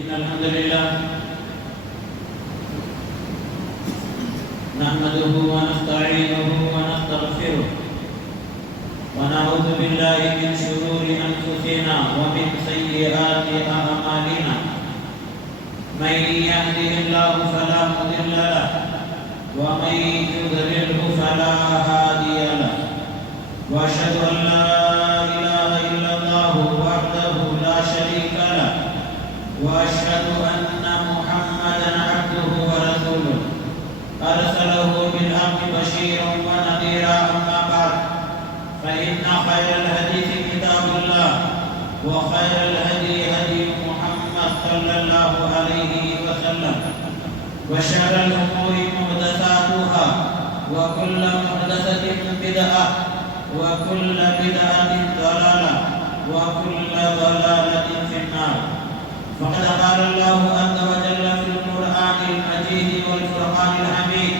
إن الحمد لله نحمده ونستعينه ونستغفره ونعوذ بالله من شرور أنفسنا ومن سيئات أعمالنا من يهده الله فلا مضل له ومن يضلله فلا هادي له وأشهد أن لا إله إلا الله وحده لا شريك له وأشهد أن محمدا عبده ورسوله أرسله بالحق بشيرا ونذيرا أما بعد فإن خير الحديث كتاب الله وخير الهدي هدي محمد صلى الله عليه وسلم وشر الأمور محدثاتها وكل محدثة بدعة وكل بدعة ضلالة وكل ضلالة في النار. فقد قال الله عز وجل في القرآن المجيد والفرقان الحميد: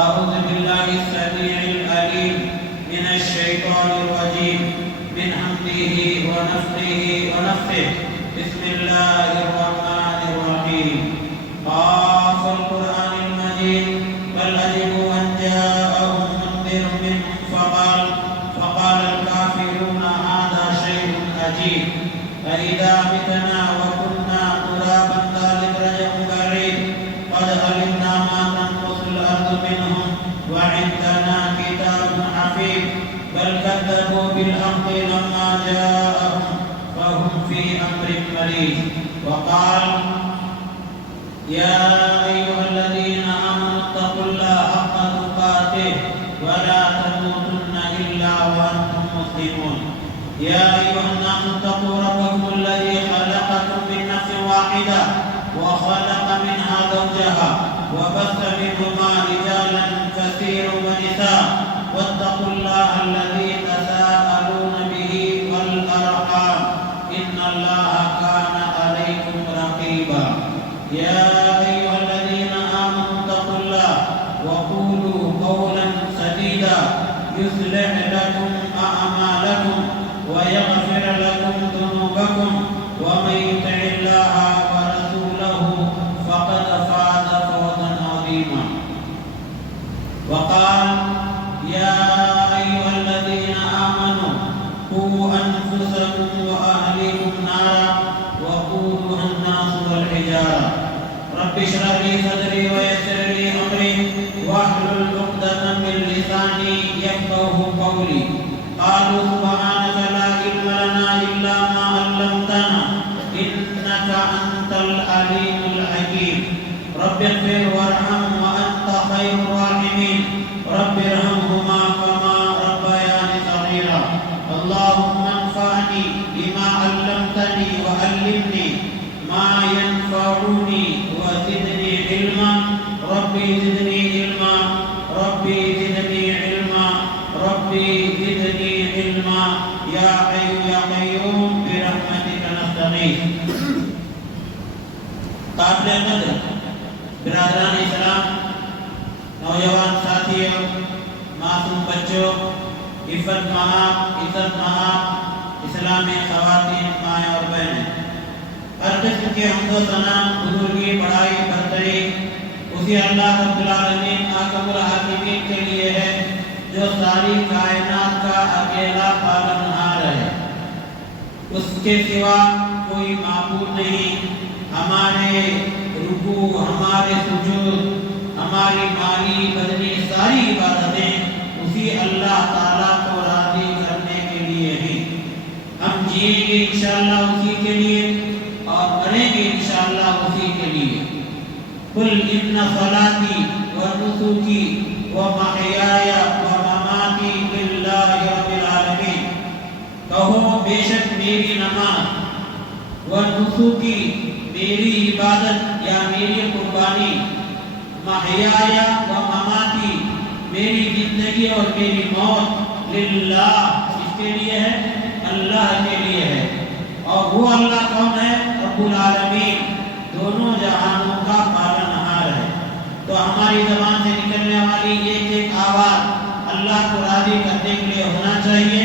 أعوذ بالله السميع العليم من الشيطان الرجيم من حمده ونفخه ونفثه. بسم الله الرحمن الرحيم. قاف القرآن المجيد بل عجبوا أن جاءهم منذر منهم فقال الكافرون هذا شيء عجيب أإذا متنا وكنا ترابا ذلك رجع بعيد قد علمنا ما تنقص الأرض منهم وعندنا كتاب حفيظ بل كذبوا بالحق لما جاءهم فهم في أمر مريج. وقال: يا أيها الذين آمنوا اتقوا الله حق تقاته ولا تموتن إلا وأنتم مسلمون. يا أيها الناس اتقوا ربكم الذي خلقكم من نفس واحدة وخلق منها زوجها وبث منهما رجالا كثيرا ونساء واتقوا الله الذي تساءلون به والأرحام إن الله كان عليكم رقيبا. يا أيها الذين آمنوا اتقوا الله وقولوا قولا سديدا يصلح لكم أعمالكم ويغفر لكم ذنوبكم ومن يطع الله ورسوله فقد فاز فوزا عظيما. وقال: يا أيها الذين آمنوا قوا أنفسكم وأهليكم نارا وقودها الناس والحجارة. رب اشرح لي صدري ويسر لي أمري واحلل عقدة من لساني يفقهوا قولي. قالوا سبحانك لا علم لنا إلا ما علمتنا إنك أنت العليم الحكيم. رب اغفر وارحم وأنت خير الراحمين. رب ارحمهما كما ربياني صغيرا. اللهم انفعني بما علمتني وعلمني ما ينفعني وزدني علما. ربي زدني علما. ربي زدني علما. ربي زدني علما يا حي يا قيوم برحمتك نستغيث. قابل قدر برادران اسلام، نوجوان ساتھیوں، معصوم بچوں، عزت مآب اسلامی خواتین، مائیں اور بہنیں، ہر قسم کے حمد و ثنا، بزرگی، بڑائی، برتری اسی اللہ رب العالمین حاکم الحاکمین کے لیے ہے جو ساری کائنات کا اکیلا پالنہار ہے. اس کے سوا کوئی معبود نہیں. ہمارے رکوع، ہمارے سجود، ہماری مالی بدنی ساری عبادتیں اسی اللہ تعالیٰ کو راضی کرنے کے لیے ہیں. ہم جئیں گے انشاءاللہ اسی کے لیے اور مریں گے انشاءاللہ اسی کے لیے. قل ان صلاتی ونسکی ومحیای ومماتی للہ رب العالمین. کہو بے شک میری نماز، ونسکی میری عبادت یا میری قربانی، محیای ومماتی میری زندگی اور میری موت، للہ اس کے لیے ہے، اللہ کے لیے ہے. اور وہ اللہ کون ہے؟ رب العالمین، دونوں جہانوں کا پالنہار ہے. تو ہماری زبان سے نکلنے والی ایک آواز اللہ کو راضی کرنے کے لیے ہونا چاہیے.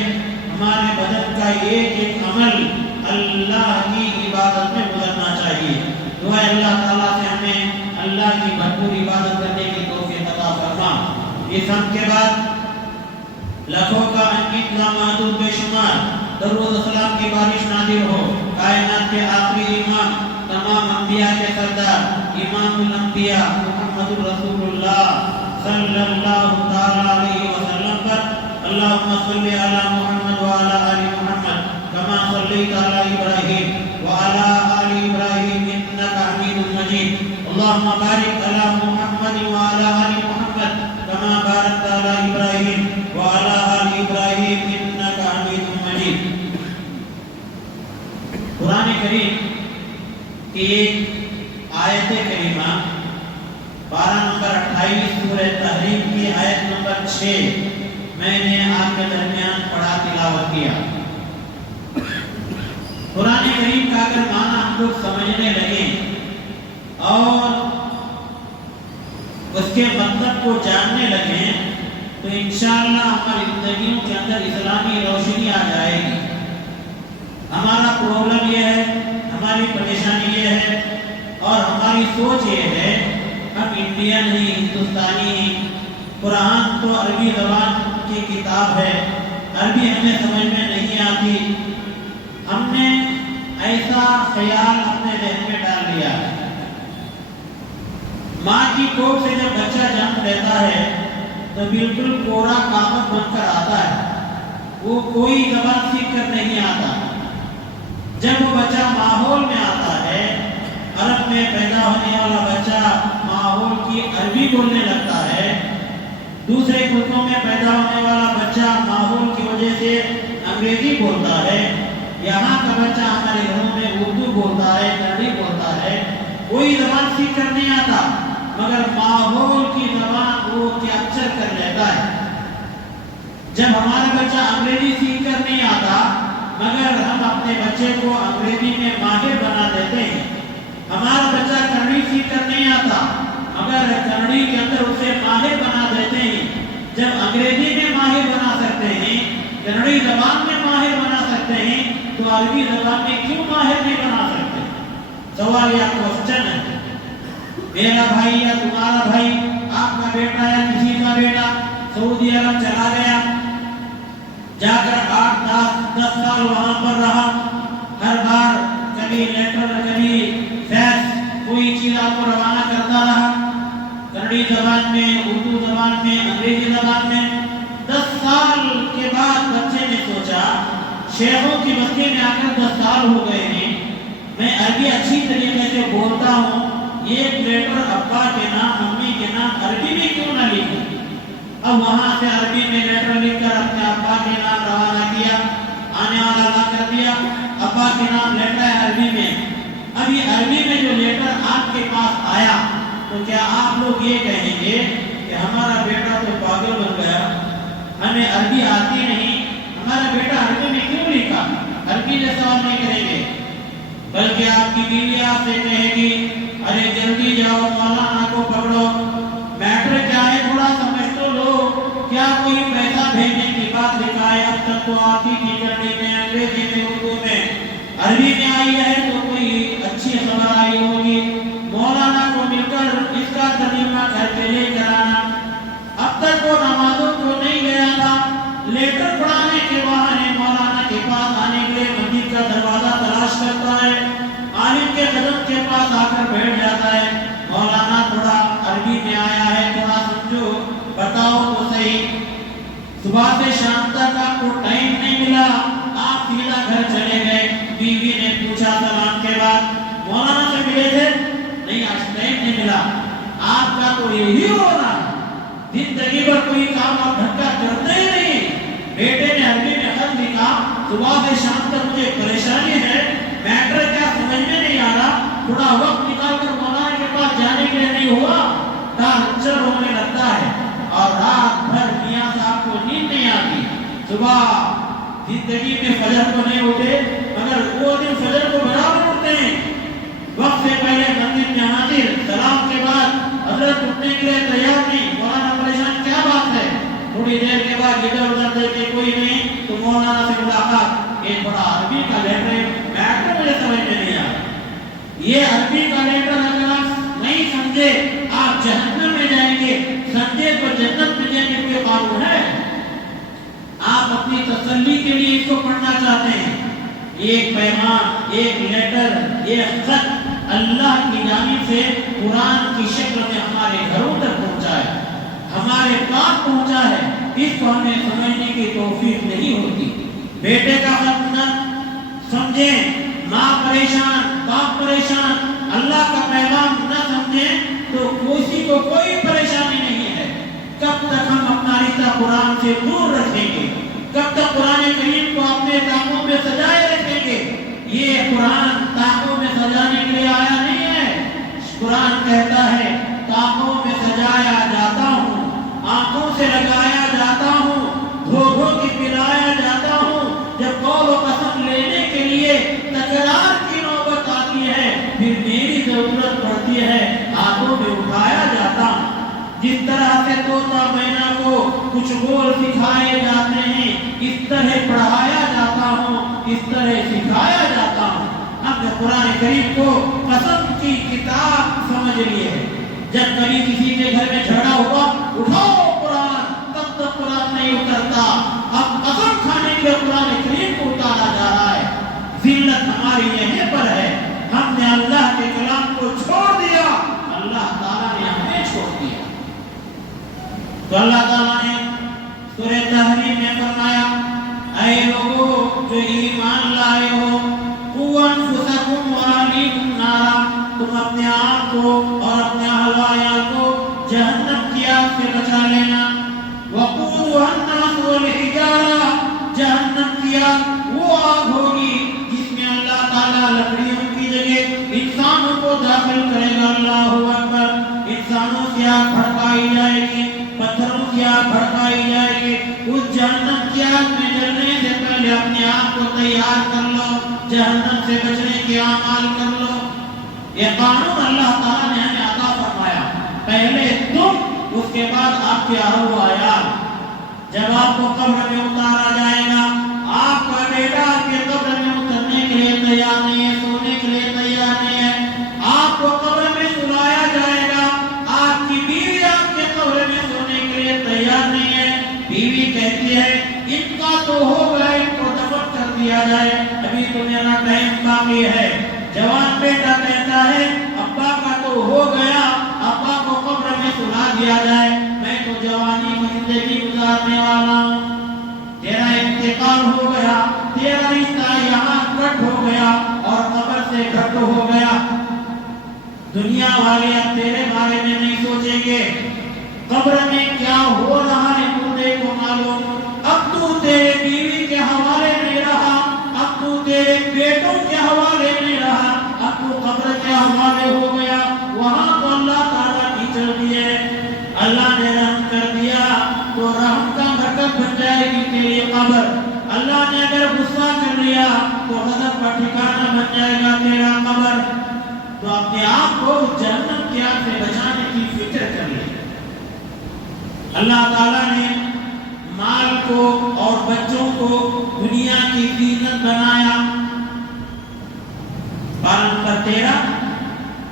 ہمارے بدن کا ایک عمل اللہ کی عبادت میں گزرنا چاہیے. دعا ہے اللہ تعالیٰ سے ہمیں اللہ کی بھرپور عبادت کرنے کی توفیق عطا فرما۔ اس حمد کے بعد لاکھوں کا انگیت لامحدود بے شمار درود و سلام کی بارش نازل ہو کائنات کے آخری امام تمام انبیاء کے سردار امام الانبیاء محمد رسول اللہ صلی اللہ تعالی علیہ وسلم پر۔ اللہم صلی علی محمد وعلی آل محمد کما صلیت علی ابراہیم وعلی آل ابراہیم انکا حمید مجید۔ اللہم بارک علی محمد وعلی آل محمد کما بارکت علی ابراہیم وعلی آل ابراہیم انکا حمید مجید۔ قرآن کریم کی ایک آیت کریمہ 12 نمبر 28 سورہ تحریم کی آیت نمبر 6 میں نے آپ کے درمیان پڑھا تلاوت کیا۔ قرآن کریم کا اگر معنی ہم لوگ سمجھنے لگیں اور اس کے مطلب کو جاننے لگیں تو انشاءاللہ ہماری زندگیوں کے اندر اسلامی روشنی آ جائے گی۔ ہمارا پرابلم یہ ہے، ہماری پریشانی یہ ہے اور ہماری سوچ یہ ہے ہم انڈین نہیں ہندوستانی ہیں۔ قرآن تو عربی زبان کی کتاب ہے، عربی ہمیں سمجھ میں نہیں آتی۔ ہم نے ایسا خیال اپنے ذہن میں ڈال لیا ہے۔ ماں کی کوکھ سے جب بچہ جنم لیتا ہے تو بالکل کوڑا کاغذ بن کر آتا ہے، وہ کوئی زبان سیکھ کر نہیں آتا۔ جب وہ بچہ ماحول میں آتا ہے، عرب میں پیدا ہونے والا بچہ ماحول کی عربی بولنے لگتا ہے، دوسرے ملکوں میں پیدا ہونے والا بچہ ماحول کی وجہ سے انگریزی بولتا ہے، یہاں کا بچہ ہمارے گھروں میں اردو بولتا ہے، کنڑی بولتا ہے، کوئی زبان سیکھ کر نہیں آتا مگر ماحول کی زبان وہ کیپچر کر لیتا ہے۔ جب ہمارا بچہ انگریزی سیکھ کر نہیں آتا مگر ہم اپنے بچے کو انگریزی میں ماہر بنا دیتے ہیں، ہمارا بچہ کنڑی سیکھ کر نہیں آتا مگر کنڑی کے اندر اسے ماہر بنا دیتے ہیں۔ جب انگریزی میں ماہر بنا سکتے ہیں، کنڑی زبان میں ماہر بنا سکتے ہیں تو عربی زبان میں کیوں ماہر نہیں بنا سکتے؟ سوال یا کوسچن ہے۔ میرا بھائی یا تمہارا بھائی، آپ کا بیٹا یا کسی کا بیٹا سعودی عرب چلا گیا، جا کر 8-10 سال وہاں پر رہا، ہر بار کبھی لیٹر کبھی فیکس کوئی چیز آپ کو روانہ کرتا رہا، کنڑی زبان میں، اردو زبان میں، انگریزی زبان میں۔ 10 سال کے بعد بچے نے سوچا شیخوں کی بستی میں آ کر 10 سال ہو گئے ہیں، میں عربی اچھی طریقے سے بولتا ہوں، ایک لیٹر ابا کے نام ممی کے نام عربی میں کیوں نہ لکھوں؟ اب وہاں سے عربی میں لیٹر لکھ کر اپنے ابا کے نام روانہ کیا، آنے والا لا کر دیا، ابا کے نام لیٹر ہے عربی میں۔ اب یہ عربی میں جو لیٹر آپ کے پاس آیا تو کیا آپ لوگ یہ کہیں گے کہ ہمارا بیٹا تو پاگل بن گیا، ہمیں عربی آتی نہیں، ہمارا بیٹا عربی میں کیوں لکھا؟ عربی سے سوال نہیں کریں گے، بلکہ آپ کی بیوی آپ سے کہے گی ارے جلدی جاؤ مولانا کو پکڑو، میٹر کیا ہے تھوڑا سمجھ تو لو، کیا کوئی پیسہ بھیجنے کی بات لکھا ہے؟ اب تک تو آپ ہی کی کنڑی میں، انگریزی میں، اردو میں، عربی میں آئی ہے تو کوئی اچھی خبر آئی ہوگی، مولانا کو مل کر اس کا ترجمہ گھر پہ لے کر آنا۔ اب تک وہ نمازوں کو نہیں گیا تھا، لیٹر پڑھانے کے بہانے مولانا کے پاس آنے کے لیے مسجد کا دروازہ تلاش کرتا ہے، عالم کے قدم کے پاس آ کر بیٹھ جاتا ہے، مولانا تھوڑا عربی میں آیا ہے، تھوڑا سمجھو بتاؤ تو صحیح۔ صبح سے شام تک آپ کو ٹائم نہیں ملا، آپ سیدھا گھر چلے گئے، بیوی نے پوچھا سلام کے بعد مولانا سے ملے تھے؟ نہیں، آج ٹائم نہیں ملا۔ آپ کا تو یہی ہو رہا ہے، زندگی پر کوئی کام آپ ڈھنگ کا کرتے ہی نہیں۔ بیٹے نے عربی میں خط لکھا، صبح سے شام تک مجھے پریشانی ہے، میٹر کیا سمجھ میں نہیں آ رہا، تھوڑا وقت نکال کر مولانا کے پاس جانے کے لیے نہیں ہوا، ٹارچر ہونے لگتا ہے اور رات بھر میاں صاحب کو نیند نہیں آتی۔ صبح زندگی میں فجر کو نہیں اٹھے مگر وہ دن فجر کو برابر اٹھتے ہیں، وقت سے پہلے مسجد میں حاضر، سلام کے بعد حضرت اٹھنے کے لیے تیار نہیں، مولانا پریشان کیا بات ہے؟ تھوڑی دیر کے بعد ادھر ادھر دیکھے کوئی نہیں تو مولانا سے ملاقات، ایک بڑا عربی کا لیٹر، میٹر مجھے سمجھ میں نہیں آ رہا۔ یہ عربی کا لیٹر اگر آپ نہیں سمجھے آپ جہنم میں جائیں گے، سمجھے تو جنت میں جانے کے قابل ہے۔ آپ اپنی تسلی کے لیے اس کو پڑھنا چاہتے ہیں، ایک پیغام، ایک لیٹر، ایک خط اللہ کی جانب سے قرآن کی شکل میں ہمارے گھروں تک پہنچا ہے، ہمارے پاس پہنچا ہے، اس کو ہمیں سمجھنے کی توفیق نہیں ہوتی۔ بیٹے کا خط نہ سمجھیں، ماں پریشان، باپ پریشان، اللہ کا پیغام نہ سمجھیں تو کسی کو کوئی پریشانی نہیں ہے۔ کب تک ہم اپنا رشتہ قرآن سے دور رکھیں گے؟ کب تک قرآن کریم کو اپنے طاقوں میں سجائے رکھیں گے؟ یہ قرآن طاقوں میں سجانے کے لیے آیا نہیں ہے۔ قرآن کہتا ہے طاقوں میں سجایا جاتا ہوں، آنکھوں سے لگایا جاتا ہوں، دھو دھو کے پلایا جاتا ہوں۔ جب قول و قسم لینے کے لیے تکرار کی نوبت آتی ہے، پھر میری ضرورت پڑتی ہے، ہاتھوں میں اٹھایا جاتا ہوں۔ جس طرح سے طوطا مینا کو کچھ بول سکھائے جاتے ہیں، اس طرح پڑھایا جاتا ہوں، اس طرح سکھایا جاتا ہوں۔ ہم نے قرآن کریم کو قسم کی کتاب سمجھ لی ہے۔ جب کبھی کسی کے گھر میں جھگڑا ہوا، اٹھاؤ قرآن، تب تک قرآن نہیں اترتا۔ اب قسم کھانے کے لیے قرآن کریم کو اتارا جا رہا ہے۔ ذلت ہماری یہیں پر ہے، ہم نے اللہ کے کلام کو چھوڑ دیا، اللہ تعالیٰ نے ہمیں چھوڑ دیا۔ تو اللہ تعالیٰ نے سورہ تحریم میں فرمایا، اے لوگوں جو ایمان لائے ہو، قوا انفسکم واہلیکم نارا، تم اپنے آپ کو اور اپنے اہل و عیال کو جہنم کی آگ سے بچا لینا۔ وقودها الناس والحجارہ، جہنم کی آگ وہ آگ ہوگی جس میں اللہ تعالیٰ لکڑیوں کی جگہ انسانوں کو داخل کرے گا۔ اللہ اکبر۔ انسانوں سے آگ بھڑکائی جائے گی، پتھروں کی آگ بھڑکائی جائے گی۔ اس جہنم کی آگ میں جلنے سے پہلے اپنے آپ کو تیار کر لو، جہنم سے بچنے کے اعمال کر لو۔ یہ قانون اللہ تعالیٰ نے ہمیں عطا فرمایا، پہلے تم، اس کے بعد آپ کے اہل و عیال۔ جب آپ کو قبر میں اتارا جائے گا، آپ کا بیٹا آپ کے قبر میں اترنے کے لیے تیار نہیں ہے، سونے کے لیے تیار نہیں ہے۔ آپ کو قبر میں سلایا جائے گا، آپ کی بیوی آپ کے قبر میں سونے کے لیے تیار نہیں ہے۔ بیوی کہتی ہے ان کا تو ہو گیا، ان کو دفن کر دیا جائے، ابھی تو میرا ٹائم باقی ہے۔ جوان بیٹا کہتا ہے ابا کا تو ہو گیا، ابا کو قبر میں سلا دیا جائے، میں تو جوانی کی زندگی گزارنے والا ہوں۔ تیرا انتقال ہو گیا، تیرا رشتہ یہاں کٹ ہو گیا اور قبر سے گھٹ ہو گیا۔ دنیا والے اب تیرے بارے میں نہیں سوچیں گے، قبر میں کیا ہو رہا ہے مردے کو معلوم۔ اب تو تیرے بیوی کے حوالے نہیں رہا، اب تو تیرے بیٹوں کے حوالے نہیں رہا، اب تو قبر کے حوالے ہو گیا۔ وہاں تو اللہ تعالیٰ کی چل دیے، اللہ نے رحم کر دیا تو رحم کا مرکز بن جائے گی تیری قبر۔ اللہ نے اگر غصہ کر لیا تو غضب کا ٹھکانہ بن جائے گا تیرا قبر۔ تو اپنے آپ کو جہنم کی آگ سے بچانے کی فکر کر لے۔ اللہ تعالیٰ نے مال کو اور بچوں کو دنیا کی زینت بنایا۔ پارہ نمبر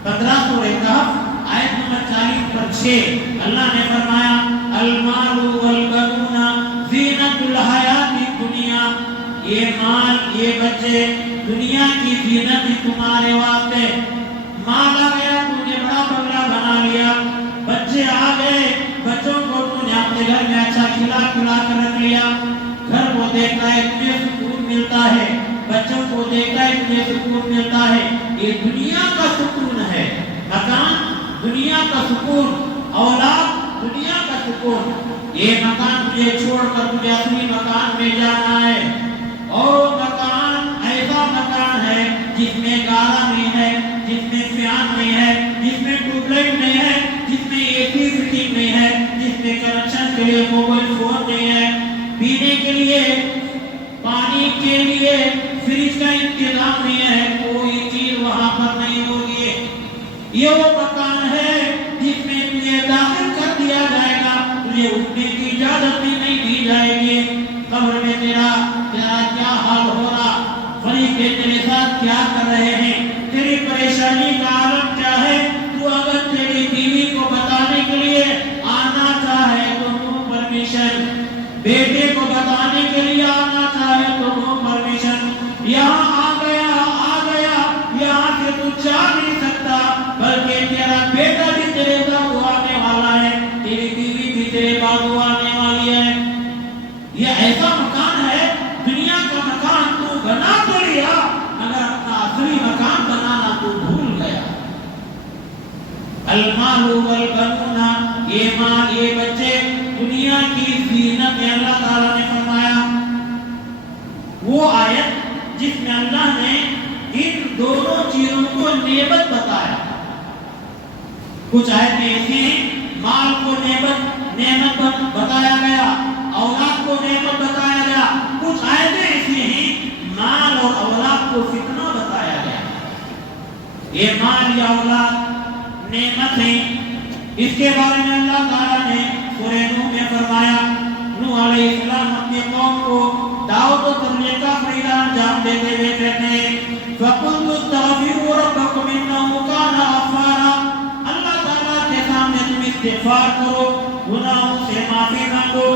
15 سورہ کہف آیت نمبر 40/6 اللہ نے فرمایا المال والبنون زینت الحیات الدنیا، یہ مال، یہ بچے دنیا کی زینت تمہارے واسطے۔ مال آ گیا، تو نے بڑا بنگلہ بنا لیا، بچے آ گئے، بچوں کو تو نے اپنے گھر میں اچھا کھلا کر رکھ لیا، گھر کو دیکھتا ہے تمہیں سکون ملتا ہے، بچوں کو دیکھتا ہے تمہیں سکون ملتا ہے۔ یہ دنیا کا سکون ہے، مکان دنیا کا سکون، اولاد دنیا کا سکون۔ یہ مکان تجھے چھوڑ کر تجھے اصلی مکان میں جانا ہے، اور مکان ایسا مکان ہے جس میں گالا نہیں ہے، جس میں فیان نہیں ہے، جس میں ٹیوب لائٹ نہیں ہے، جس میں اے سی فٹنگ نہیں ہے، جس میں کنیکشن کے لیے موبائل فون نہیں ہے، پینے کے لیے پانی کے لیے فریج کا انتظام نہیں ہے، کوئی چیز وہاں پر نہیں ہوگی۔ یہ وہ مکان ہے جس میں تجھے داخل کر دیا جائے گا، تجھے اٹھنے کی اجازت بھی نہیں دی جائے گی۔ قبر میں تیرا کیا حال ہو رہا، فرشتے تیرے ساتھ کیا کر رہے ہیں، تیری پریشانی کا عالم کیا ہے؟ تو اگر تیری بیوی کو بتانے کے لیے آنا چاہے تو نو پرمیشن، بیٹے کو بتانے کے لیے آنا چاہے تو نو پرمیشن. یہاں آ گیا یہاں سے تو جا نہیں سکتا، بلکہ تیرا بیٹا بھی تیرے بازو آنے والا ہے، تیری بیوی بھی تیرے بازو آنے والی ہے. یہ ایسا مکان ہے، دنیا کا مکان تو بنا تو لیا مگر اپنا اصلی مکان بنانا تو بھول گیا. المال والبنون، یہ مال یہ بچے دنیا کی زینت ہے. اللہ تعالیٰ نے فرمایا وہ آیت جس میں اللہ نے ان دونوں چیزوں کو نعمت بتایا. کچھ آیتیں ایسی ہیں مال کو نعمت بتایا گیا، اولاد کو نعمت بتایا گیا. کچھ آیتیں ایسی ہیں مال اور اولاد کو فتنہ بتایا گیا. یہ مال یا اولاد نعمت ہے، اس کے بارے میں اللہ تعالیٰ نے سورہ نوح میں فرمایا. نوح علیہ السلام اپنی قوم کو دعوت و تبلیغ کا فریضہ انجام دیتے ہوئے کہتے ہیں فَقُلْتُ اسْتَغْفِرُوا رَبَّكُمْ إِنَّهُ كَانَ غَفَّارًا. اللہ تعالیٰ کے سامنے تم استغفار کرو، گناہوں سے معافی مانگو.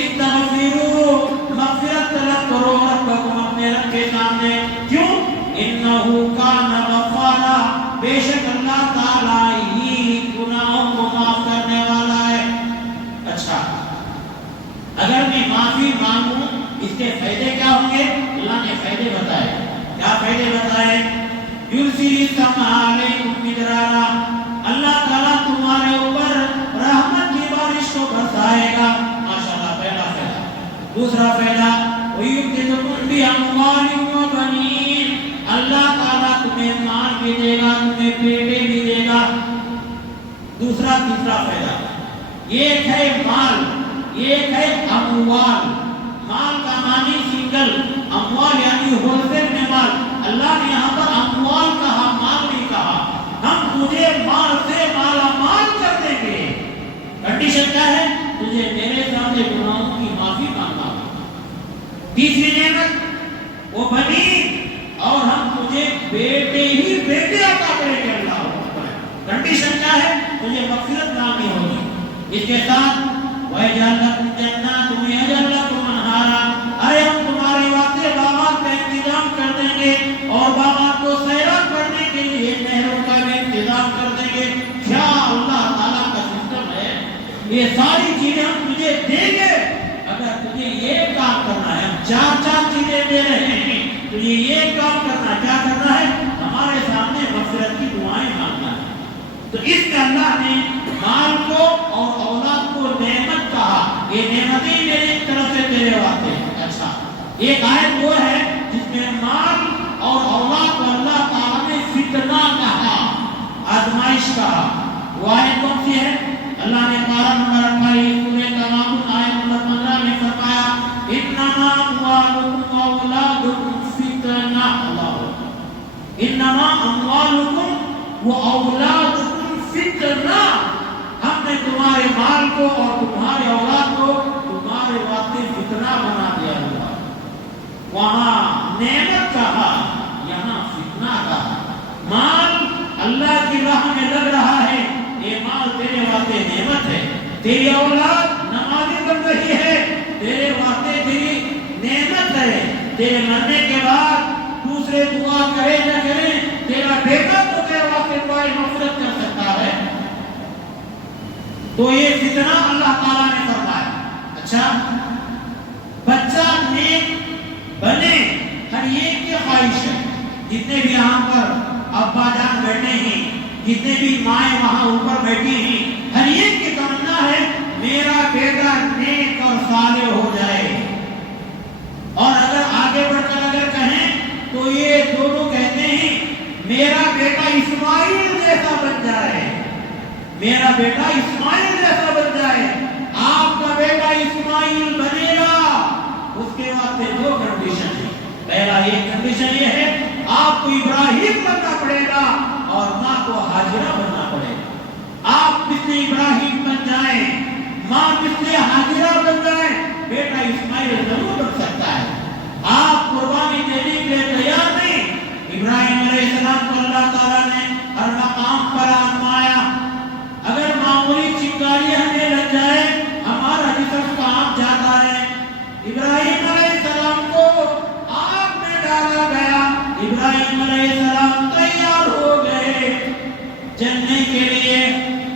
استغفروا، مغفرت طلب کرو ربکم، اپنے رب کے سامنے. کیوں؟ إِنَّهُ كَانَ غَفَّارًا، بے شک اللہ تعالیٰ ہی گناہوں کو معاف کرنے والا ہے. اچھا، اگر میں معافی مانگوں اس کے فائدے کیا ہوں گے؟ اللہ نے فائدے بتائے. کیا فائدے بتائے؟ یرسل السماء علیکم مدرارا، اللہ تعالیٰ تمہارے اوپر رحمت کی بارش کو برسائے گا. ماشاءاللہ، پہلا فائدہ. دوسرا فائدہ وَيُمْدِدْكُم بِأَمْوَالٍ وَبَنِينَ، اللہ تعالیٰ تمہیں مال بھی دے گا، تمہیں بیٹے بھی دے گا. دوسرا تیسرا فائدہ، ایک ہے مال، ایک ہے اموال. مال کا معنی سنگل، اموال یعنی ہول سیل میں مال. اللہ نے یہاں پر اموال کہا، مال نہیں کہا. ہم تجھے مال سے مالا مال کر دیں گے. کنڈیشن کیا ہے؟ تجھے میرے سامنے گناہوں کی معافی مانگنا. تیسری نعمت وہ بنی، اور ہم تجھے بیٹے ہی بیٹے عطا کریں گے. اللہ کنڈیشن کیا ہے؟ تجھے مغفرت مانگنی ہوگی. اس کے ساتھ وَيَجْعَلْ لَكُمْ جَنَّاتٍ وَيَجْعَلْ لَكُمْ أَنْهَارًا، ارے ہم تمہاری واسطے باغات کا انتظام کر دیں گے اور باغات کو سیراب کرنے کے لیے نہروں کا بھی انتظام کر دیں گے. کیا اللہ تعالیٰ کا سسٹم ہے! یہ ساری چیزیں ہم تجھے دیں گے اگر تجھے یہ کام کرنا ہے. ہم چار چیزیں دے رہے ہیں، تجھے یہ کام کرنا. کیا کرنا ہے؟ ہمارے سامنے مغفرت کی دعائیں مانگنا ہے. تو اس میں اللہ نے مال کو اور اولاد کو نعمت کہا. یہ نعمتیں میری طرف سے تیرے واسطے. اچھا، ایک آیت وہ ہے جس میں مال اور اولاد کو اللہ تعالیٰ نے فتنہ کہا، آزمائش کہا. وہ آیت کون سی ہے؟ اللہ نے پارہ نمبر 28 سورہ تغابن آیت نمبر 15 میں فرمایا انما اموالکم واولادکم فتنہ. انما اموالکم واولادکم فتنہ، ہم نے تمہارے مال کو اور تمہارے اولاد کو تمہارے واسطے فتنہ بنا دیا ہوا. وہاں نعمت کہا، یہاں فتنہ کہا. مال اللہ کی راہ میں لگ رہا ہے، یہ مال تیرے واسطے نعمت ہے. تیری اولاد نمازی بن رہی ہے، تیرے واسطے تیری نعمت ہے. تیرے مرنے کے بعد دوسرے دعا کرے نہ کرے، تیرا بیٹا تو تیرے واسطے دعائیں مغفرت کر سکتا ہے. تو یہ فتنہ اللہ تعالیٰ نے فرمایا. اچھا، بچہ نیک بنے ہر ایک کی خواہش ہے. جتنے بھی یہاں پر ابا جان بیٹھے ہیں، جتنے بھی مائیں وہاں اوپر بیٹھی ہیں، ہر ایک کی تمنا ہے میرا بیٹا نیک اور صالح ہو جائے. اور اگر آگے بڑھ کر اگر کہیں تو یہ دونوں کہتے ہیں میرا بیٹا اسماعیل جیسا بن جائے، میرا بیٹا اسماعیل جیسا بن جائے. آپ کا بیٹا اسماعیل بنے گا، اس کے واسطے دو کنڈیشن ہے. پہلا ایک کنڈیشن یہ ہے آپ کو ابراہیم بننا پڑے گا اور ماں کو ہاجرہ بننا پڑے گا. آپ مثل ابراہیم بن جائیں، ماں مثل ہاجرہ بن جائیں، بیٹا اسماعیل ضرور بن سکتا ہے. آپ قربانی دینے کے لیے تیار نہیں، ابراہیم علیہ السلام السلام تیار ہو گئے جلنے کے لیے،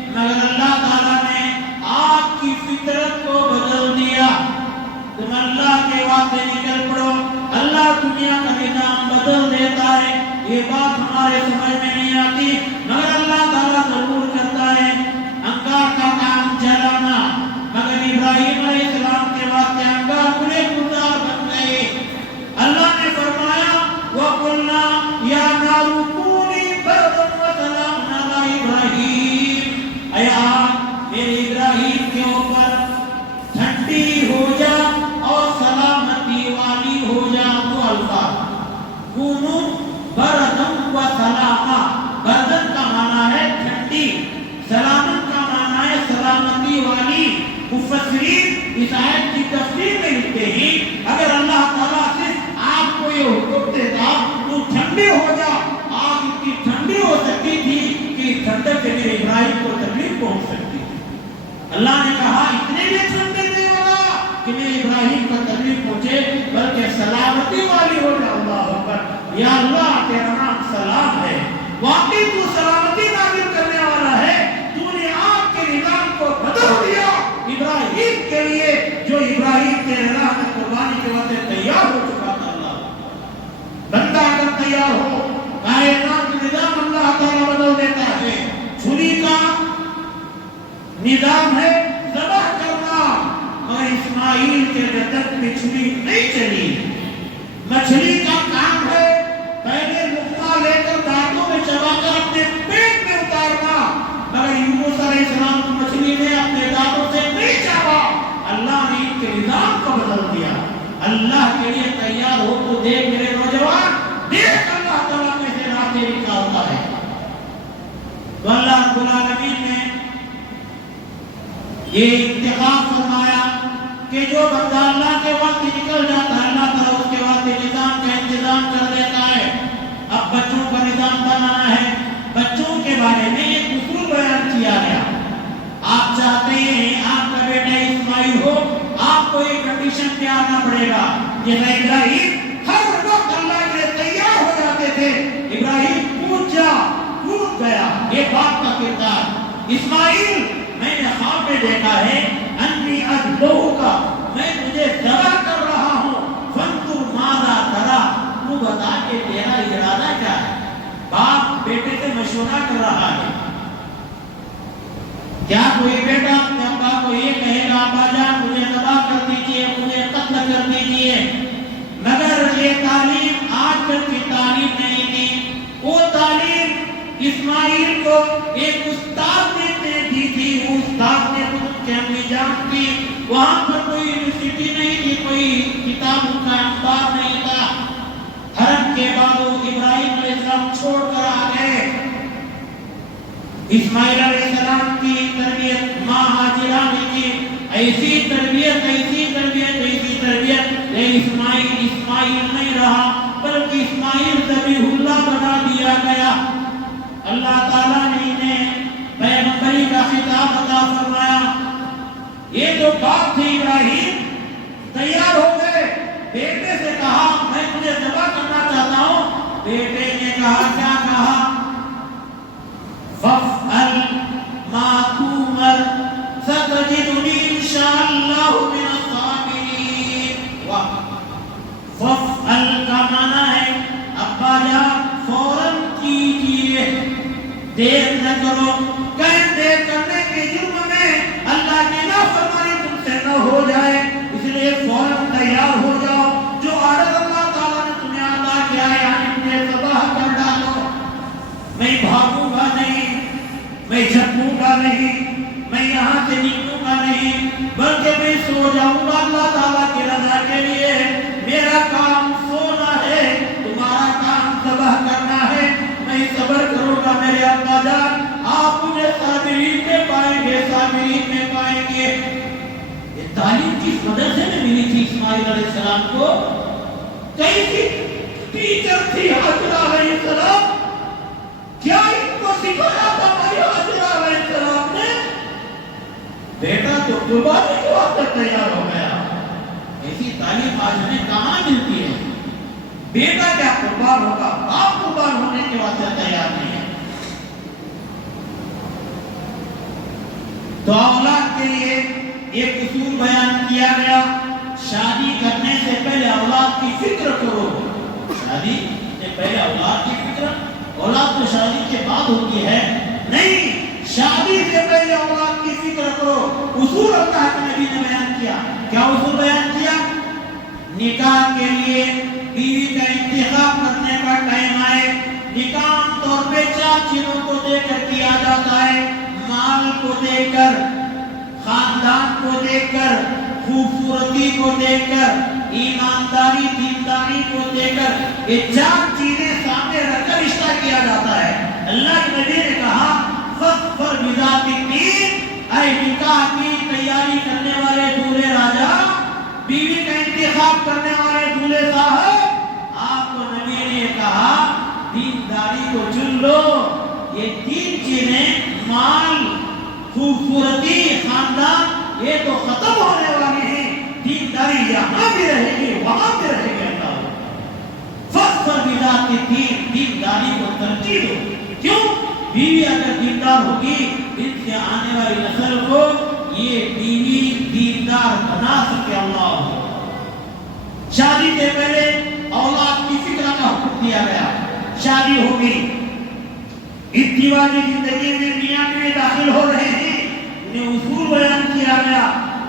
مگر اللہ تعالیٰ نے آگ کی فطرت کو بدل دیا۔ تم اللہ کے واسطے نکل پڑو، اللہ دنیا کا نظام بدل دیتا ہے۔ یہ بات ہمارے سمجھ میں نہیں آتی، مگر اللہ تعالیٰ ضرور کرتا ہے۔ انگار کا کام جلانا، مگر ابراہیم علیہ السلام کے واسطے انگار پورے گلزار بن گئے۔ اللہ نے فرمایا وَقُلْنَا يَا نَارُ كُونِي بَرْدًا وَسَلَامًا عَلَىٰ إِبْرَاهِيمَ، اے آگ میرے ابراہیم کے اوپر ٹھنڈی ہو جا اور سلامتی والی ہو جا۔ دو الفاظ، کونو بردن و سلاما۔ بردن کا معنی ہے ٹھنڈی، سلامت کا معنی ہے سلامتی والی۔ مفسرین اس آیت کی تفسیر میں لکھتے ہیں اگر اللہ تعالیٰ صرف آگ کو یہ حکم دیتا تو ٹھنڈے ہو جا، آگ اتنی ٹھنڈی ہو سکتی تھی کہ ٹھنڈک سے میرے ابراہیم کو تکلیف پہنچ سکتی تھی۔ اللہ نے کہا اتنے بھی ٹھنڈے نہیں ہوگا کہ میرے ابراہیم کو تکلیف پہنچے، بلکہ سلامتی والی ہو جا۔ اللہ اکبر، یا اللہ تیرا نام سلام ہے، واقعی تو سلامتی نازل کرنے والا ہے۔ تو نے آگ کے نظام کو بدل دیا ابراہیم کے لیے، جو ابراہیم تیرے راہ میں قربانی کے واسطے تیار ہو چکا تھا۔ اللہ بندہ اگر تیار ہو، کائنات کا نظام اللہ تعالیٰ بدل دیتا ہے۔ چھری کا نظام ہے ذبح کرنا، اور اسماعیل کے گردن میں چھری نہیں چلی۔ مچھلی کا کام ہے پہلے لقمہ لے کر دانتوں میں چبا کر اپنے پیٹ میں اتارنا، مگر یونس علیہ السلام کو مچھلی نے اپنے دانتوں سے نہیں چبا۔ اللہ نے ان کے نظام کو بدل دیا۔ اللہ کے لیے تیار ہو تو دیکھ میرے نوجوان، دیکھ اللہ تعالیٰ کیسے راستے نکالتا ہے۔ تو اللہ رب العالمین نے یہ انتخاب فرمایا کہ جو بندہ اللہ کے وقت نکل جاتا ہے، اللہ تعالیٰ اس کے وقت نظام کا انتظام کر دیتا ہے۔ اب بچوں کا نظام بنانا ہے، بچوں کے بارے میں ایک اصول بیان کیا گیا۔ آپ چاہتے ہیں آپ کا بیٹا اسماعیل ہو، آپ کو ایک کنڈیشن پہ آنا پڑے گا۔ جیسا ابراہیم ہر وقت اللہ کے لیے تیار ہو جاتے تھے، ابراہیم کود گیا، یہ باپ کا کردار۔ اسماعیل میں نے خواب میں دیکھا ہے، انی اذبحک، میں تجھے ذبح کر رہا ہوں، فانظر ماذا تری، تو بتا کہ تیرا ارادہ کیا ہے۔ باپ بیٹے سے مشورہ کر رہا ہے۔ کیا کوئی بیٹا اپنے ابا کو یہ کہے گا ابا جان مجھے ذبح کر دیجیے، مجھے قتل کر دیجیے؟ مگر یہ تعلیم آج تک کی تعلیم نہیں تھی۔ وہ تعلیم اسماعیل کو ایک استاد نے دی تھی، وہ استاد نے خود کے امی جان کی، وہاں پر کوئی یونیورسٹی نہیں تھی، کوئی کتابوں کا انبار نہیں تھا۔ حرم کے بعد وہ ابراہیم علیہ السلام چھوڑ کر آ گئے۔ اسماعیل علیہ السلام کی تربیت ماں ہاجرہ نے کی، ایسی تربیت اسماعیل نہیں رہا، بلکہ اسماعیل ذبیح اللہ بنا دیا گیا۔ اللہ تعالیٰ نے انہیں پیغمبری کا خطاب عطا فرمایا۔ یہ جو باپ تھے ابراہیم تیار ہو گئے، بیٹے سے کہا میں تجھے ذبح کرنا چاہتا ہوں۔ بیٹے نے کہا کیا کہا؟ فَافْعَلْ مَا تُؤْمَرُ سَتَجِدُنِي إِنْ شَاءَ اللَّهُ مِنَ الصَّابِرِينَ۔ فَافْعَلْ کا معنی ہے ابا جان فوراً کیجئے، دیر نہ کرو۔ کہیں دیر کرنے کے جرم میں اللہ کی نافرمانی تم سے نہ ہو جائے، اس لیے فوراً تیار ہو جاؤ۔ جو آرڈر اللہ تعالیٰ نے تمہیں عطا کیا ہے، یعنی تمہیں ذبح کر ڈالو۔ میں بھاگوں گا نہیں، میں جھپوں گا نہیں، میں یہاں سے نکلوں گا نہیں، بلکہ میں سو جاؤں گا اللہ تعالیٰ کی رضا کے لیے۔ میرا کام سونا ہے، تمہارا کام ذبح کرنا ہے۔ میں صبر کروں گا میرے ابا جان، آپ مجھے صابرین میں پائیں گے، صابرین میں پائیں گے۔ یہ تعلیم کس مدرسے میں ملی تھی اسماعیل علیہ السلام کو؟ کیسی ٹیچر تھی حاجرہ علیہ السلام؟ کیا ان کو سکھایا تھا بھائی حاجرہ علیہ السلام نے؟ بیٹا تو قربانی کے وقت تیار ہو گیا۔ ایسی تعلیم آج ہمیں کہاں ملتی ہے؟ بیٹا کیا قربان ہوگا، باپ قربان ہونے کے واسطے تیار نہیں ہے۔ تو اولاد کے لیے ایک اصول بیان کیا گیا، شادی کرنے سے پہلے اولاد کی فکر کرو۔ شادی سے پہلے اولاد کی فکر، اولاد تو شادی کے بعد ہوتی ہے، نہیں، شادی سے پہلے اولاد کی فکر کرو۔ اصول اللہ کے نبی نے بیان کیا، کیا اصول بیان کیا؟ نکاح کے لیے بیوی کا انتخاب کرنے کا ٹائم آئے، نکاح عام طور پہ 4 چیزوں کو دے کر کیا جاتا ہے، مال کو دے کر، خاندان کو دیکھ کر، خوبصورتی کو دیکھ کر، ایمانداری دینداری کو دیکھ کر، یہ 4 چیزیں سامنے رکھ کر رشتہ کیا جاتا ہے۔ اللہ کے نبی نے کہا فَاظْفَرْ بِذَاتِ الدِّينِ، اے نکاح کی تیاری کرنے والے دولہے راجا، بیوی کا انتخاب کرنے والے دولہے صاحب، آپ کو نبی نے کہا دینداری کو چن لو۔ یہ 3 چیزیں، مال، خوبصورتی، خاندان، یہ تو ختم ہونے والی ہیں، دینداری یہاں بھی رہے گی وہاں بھی رہے گی۔ اللہ فَاظْفَرْ بِذَاتِ الدِّينِ، دینداری کو ترجیح دو۔ کیوں؟ بیوی اگر دیندار ہوگی، ان سے آنے والی نسل کو یہ بیوی دیندار بنا سکے۔ اللہ شادی سے پہلے اولاد کی فکر کا حکم دیا گیا۔ شادی ہوگی، ازدواجی زندگی میں میاں بیوی داخل ہو رہے ہیں، انہیں اصول بیان کیا گیا۔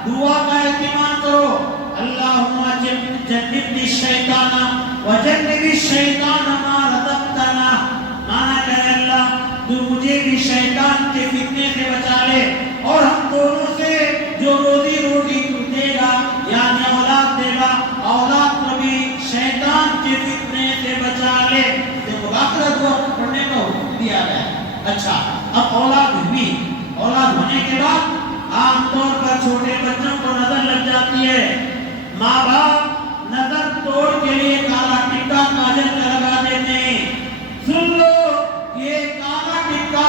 دعا کا اہتمام کرو، اللہم جنبنی الشیطان وجنب الشیطان ما رزقتنا، مانا کہ اللہ تو مجھے بھی شیطان کے فتنے سے بچا لے، اور ہم دونوں سے جو روزی روٹی تو دے گا یعنی اولاد دے گا، اولاد کو بھی شیطان کے فتنے سے بچا لے۔ دیکھو آخرت کو پڑھنے کا حکم دیا گیا۔ اچھا، اب اولاد ہوئی، اولاد ہونے کے بعد عام طور پر چھوٹے بچوں کو نظر لگ جاتی ہے، ماں باپ نظر توڑ کے لیے کالا ٹکا کاجل کا لگا دیتے ہیں۔ سن لو، یہ کالا ٹکا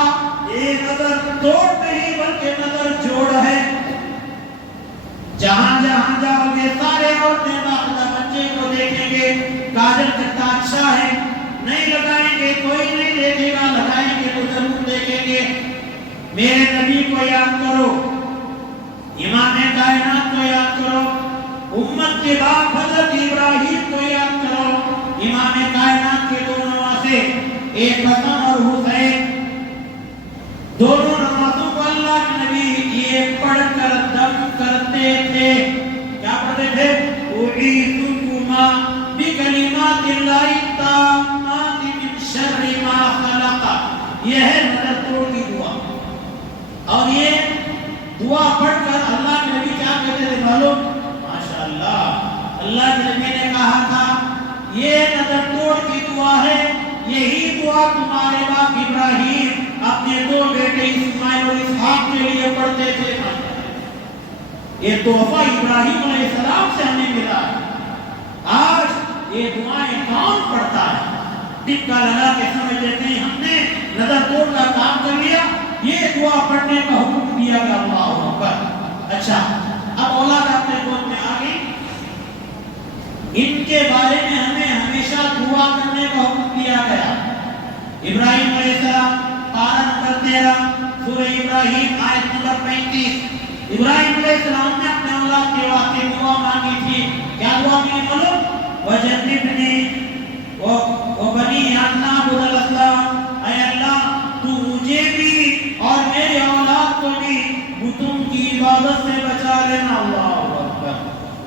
یہ نظر توڑ نہیں بلکہ نظر جوڑ ہے۔ جہاں جہاں جاؤ گے سارے عورتیں باقاعدہ بچے کو دیکھیں گے، کاجل کتنا اچھا ہے، نہیں لگائیں گے کوئی نہیں دیکھے گا، لگائیں گے تو ضرور دیکھیں گے۔ میرے نبی کو یاد کرو، امام کائنات کو یاد کرو، امت کے باپ حضرت ابراہیم کو یاد کرو، امام کائنات کے 2 نواسے، ایک حسن اور حسین، دونوں نمازوں کو اللہ کے نبی یہ پڑھ کر دم کرتے تھے۔ کیا پڑھتے تھے؟ اعیذکما بکلمات اللہ التامات من شر ما خلق، یہ ہے نظر توڑ کی دعا۔ اور یہ دعا پڑھ کر اللہ کے نبی کیا کہتے تھے معلوم؟ ماشاءاللہ، اللہ کے نبی نے کہا تھا یہ نظر توڑ کی دعا ہے، یہی دعا تمہارے باپ ابراہیم اپنے 2 بیٹے اسماعیل اور اسحاق کے لیے پڑھتے تھے۔ یہ تحفہ ابراہیم علیہ السلام سے ہمیں ملا ہے۔ آج یہ دعائیں کون پڑھتا ہے؟ ٹکا لگا کے سمجھ لیتے ہیں ہم نے نظر توڑ کا کام کر لیا، یہ دعا پڑھنے کا حکم دیا گیا۔ اللہ اکبر۔ اچھا، اب اولاد اپنے گود میں آ گئی، ان کے بارے میں ہمیں ہمیشہ دعا کرنے کا حکم دیا گیا۔ ابراہیم علیہ السلام، پارہ نمبر 13 سورہ ابراہیم آیت نمبر 35، ابراہیم علیہ السلام نے اپنے اولاد کے واسطے دعا مانگی تھی۔ کیا دعا کی معلوم؟ وَجَنِّبْنِي وَبَنِيَّ أَن نَّعْبُدَ الْأَصْنَامَ، اے اللہ تو مجھے بھی اور میرے اولاد کو بھی بتوں کی عبادت سے بچا لینا۔ اللہ اکبر۔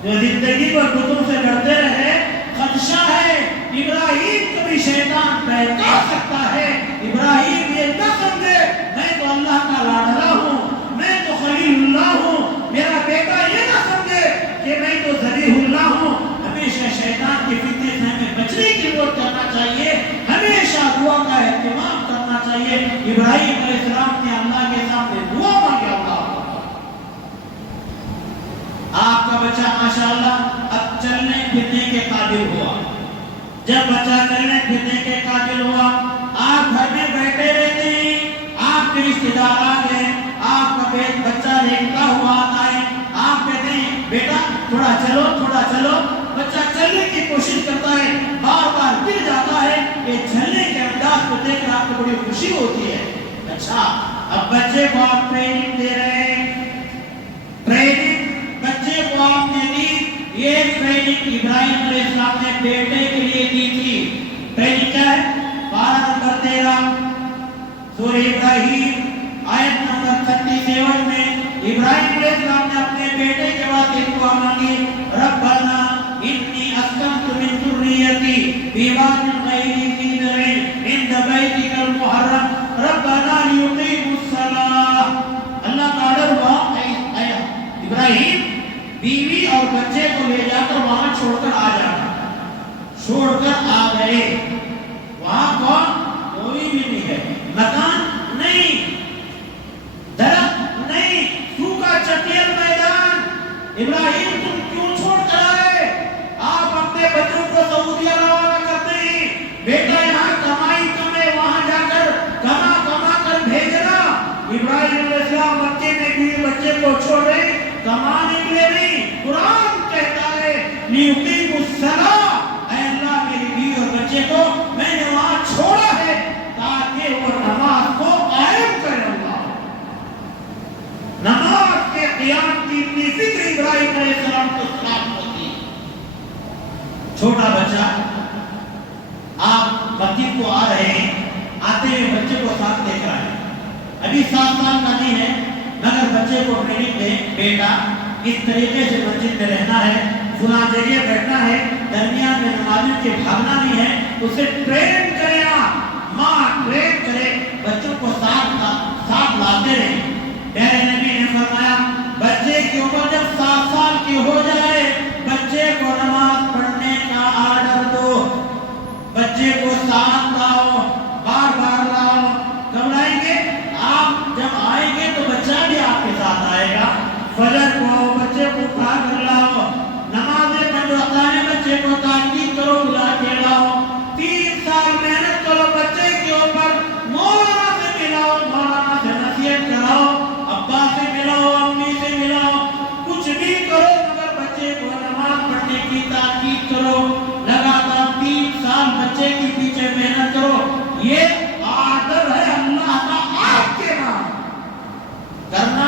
جو زندگی پر بتوں سے ڈرتے رہے، خدشہ ہے ابراہیم کو بھی شیطان بہکا سکتا ہے۔ ابراہیم یہ نہ سمجھے میں تو اللہ کا لاڈلا ہوں، میں تو خلیل اللہ ہوں، میرا بیٹا یہ نہ سمجھے کہ میں تو ذبیح اللہ ہوں۔ ہمیشہ شیطان کے فتنے سے ہمیں بچنے کی کوشش کرنا چاہیے، ہمیشہ دعا کا اہتمام کرنا چاہیے۔ ابراہیم علیہ السلام نے اللہ کے سامنے دعا مانگی۔ آپ کا بچہ ماشاءاللہ اب چلنے پھرنے کے قابل ہوا۔ جب بچہ چلنے پھرنے کے قابل ہوا، آپ گھر میں بیٹھے رہتے ہیں، آپ کے رشتہ دار آ گئے، آپ کا بچہ دیکھتا ہوا آتا ہے، آپ کہتے ہیں بیٹا تھوڑا چلو تھوڑا چلو، بچہ چلنے کی کوشش کرتا ہے، بار بار گر جاتا ہے، یہ چلنے کے انداز کو دیکھ کر آپ کو بڑی خوشی ہوتی ہے۔ اچھا، اب بچے کو آپ ٹریننگ دے رہے ہیں، ٹریننگ بچے کو آپ نے دی۔ یہ ٹریننگ ابراہیم علیہ السلام نے بیٹے کے لیے دی تھی۔ ٹریننگ کیا ہے؟ پارہ نمبر 13 سورہ ابراہیم آیت نمبر 37 میں ابراہیم علیہ السلام نے اپنے بیٹے کے بعد ایک دعا مانگی، ربنا انی اسکنت من ذریتی بواد غیر ذی زرع عند بیتک المحرم ربنا لیقیموا الصلاۃ۔ اللہ کا آرڈر ہوا، ابراہیم بیوی اور بچے کو لے جا کر وہاں چھوڑ کر آ جانا۔ چھوڑ کر آ گئے، وہاں کون؟ کوئی بھی نہیں ہے، مکان نہیں، درخت نہیں، سوکھا چٹیل میدان۔ ابراہیم تم کیوں چھوڑ کر آئے؟ آپ اپنے بچوں کو سعودیہ روانہ کرتے ہیں، بیٹا یہاں کمائی کرے، وہاں جا کر کما کما کر بھیجنا۔ ابراہیم علیہ السلام مکے میں بھی بچے کو چھوڑے، کمانے کے لیے نہیں۔ قرآن کہتا ہے لیقیموا الصلاۃ، اے اللہ میری بیوی اور بچے کو میں نے وہاں چھوڑا ہے تاکہ وہ نماز کو قائم کرے۔ اللہ نماز کے قیام کی اتنی فکر ابراہیم علیہ السلام کو سلام ہوتی۔ چھوٹا بچہ، آپ مسجد کو آ رہے ہیں، آتے ہوئے بچے کو ساتھ لے کر آئے، ابھی 7 سال کا نہیں ہے، مگر بچے کو ٹریننگ دیں، بیٹا اس طریقے سے مسجد میں رہنا ہے، فلاں جگہ بیٹھنا ہے، درمیان میں نمازوں کے بھاگنا نہیں ہے، اسے ٹرین کرے۔ آپ ماں ٹرین کرے، بچوں کو ساتھ لاتے رہے۔ پیارے نبی نے فرمایا بچے کی عمر جب 7 سال کی ہو جائے بچے کو نماز پڑھنے کا آرڈر دو، بچے کو ساتھ لاؤ، بار بار لاؤ۔ کب لائیں گے؟ آپ جب آئیں گے تو بچہ بھی آپ کے ساتھ آئے گا۔ فجر کو بچے کو اٹھا کر لاؤ، نمازیں پڑھوانے بچے کو تاکید کرو، بلا کے لاؤ۔ 3 سال محنت کرو بچے کے اوپر، مولانا سے ملاؤ، مولانا سے نصیحت کراؤ، ابا سے ملاؤ، امی سے ملاؤ، کچھ بھی کرو مگر بچے کو نماز پڑھنے کی تاکید کرو۔ لگاتار 3 سال بچے کے پیچھے محنت کرو۔ یہ آرڈر ہے اللہ کا آپ کے نام۔ کرنا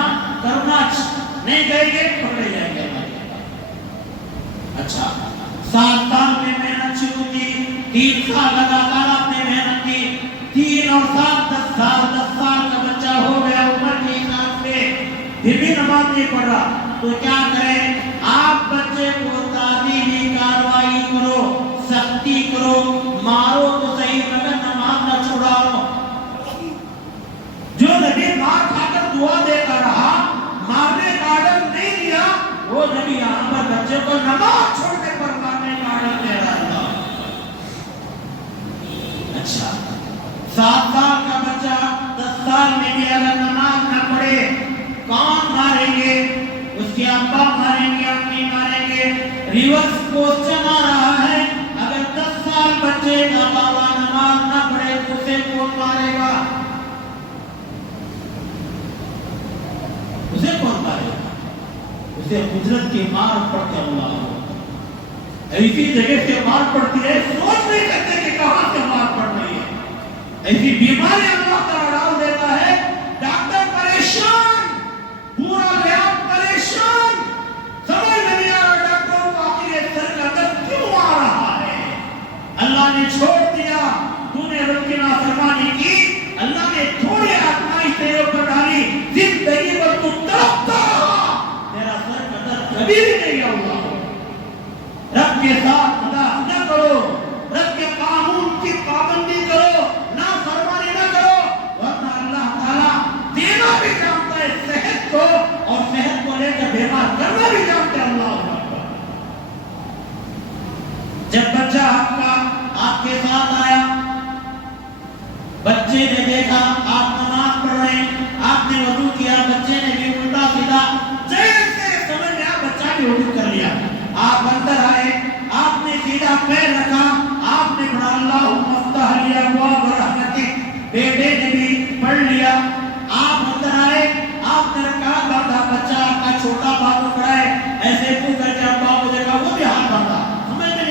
نہیں کہیں گے پکڑے جائیں گے۔ اچھا، 7 سال میں محنت شروع کی، 3 سال لگاتار آپ نے محنت کی، 3 اور 7 10 سال، 10 سال کا بچہ ہو گیا عمر کے حساب سے، پھر بھی نماز نہیں پڑھ رہا، تو کیا کریں؟ آپ بچے کو تعلیمی کارروائی کرو، سختی کرو، مارو تو صحیح مگر نماز نہ چھڑاؤ۔ جو نبی مار کھا کر دعا دیتا رہا، مارنے کا آرڈر نہیں دیا، وہ نبی یہاں پر بچے کو نماز چھوڑنے پر مارنے کا آرڈر دے رہا تھا۔ اچھا، 7 سال کا بچہ 10 سال میں بھی اگر نماز نہ پڑھے کون ماریں گے؟ اس کے ابا ماریں گے، امی ماریں گے۔ ریورس کوسچن آ رہا ہے، اگر 10 سال بچے کا بابا نماز نہ پڑھے تو اسے کون مارے گا؟ اسے کون مارے گا؟ اسے قدرت کی مار پڑتی اللہ ہو، ایسی جگہ سے مار پڑتی ہے سوچ نہیں سکتے کہ کہاں سے مار پڑ رہی ہے۔ ایسی بیماری اللہ تعالیٰ ڈال دیتا ہے، ڈاکٹر پریشان، پورا لیاب پریشان، سمجھ نہیں آ رہا ڈاکٹروں کو آخر یہ سر کا درد کیوں آ رہا ہے۔ اللہ نے چھوڑ دیا، تو نے رب کی نافرمانی کی، اللہ نے تھوڑی آزمائش تیرے اوپر ڈالی، زندگی پر تو تڑپتا رہا، تیرا سر کا درد کبھی بھی نہیں ہوگا۔ رب کے ساتھ مذاق نہ کرو، رب کے قانون کی پابندی کرو، نافرمانی نہ کرو، ورنہ اللہ تعالیٰ دینا بھی جانتا ہے صحت کو، اور صحت کو لے کر بیمار کرنا بھی جانتا ہے۔ اللہ اکبر۔ جب بچہ آپ کے ساتھ آیا، بچے نے دیکھا آپ نماز پڑھ رہے ہیں، آپ نے وضو کیا، بچے نے بھی الٹا سیدھا جیسے سمجھ میں آیا بچہ بھی وضو کر لیا۔ آپ اندر آئے، آپ نے سیدھا پیر رکھا، آپ نے پڑھا اللہم افتح لی ابواب رحمتک، بیٹے نے بھی پڑھ لیا۔ آپ اندر آئے، آپ نے رکعت باندھا، بچہ آپ کا چھوٹا بابو کھڑا ہے، ایسے منہ کر کے ابا کو دیکھا، وہ بھی ہاتھ باندھا، سمجھ میں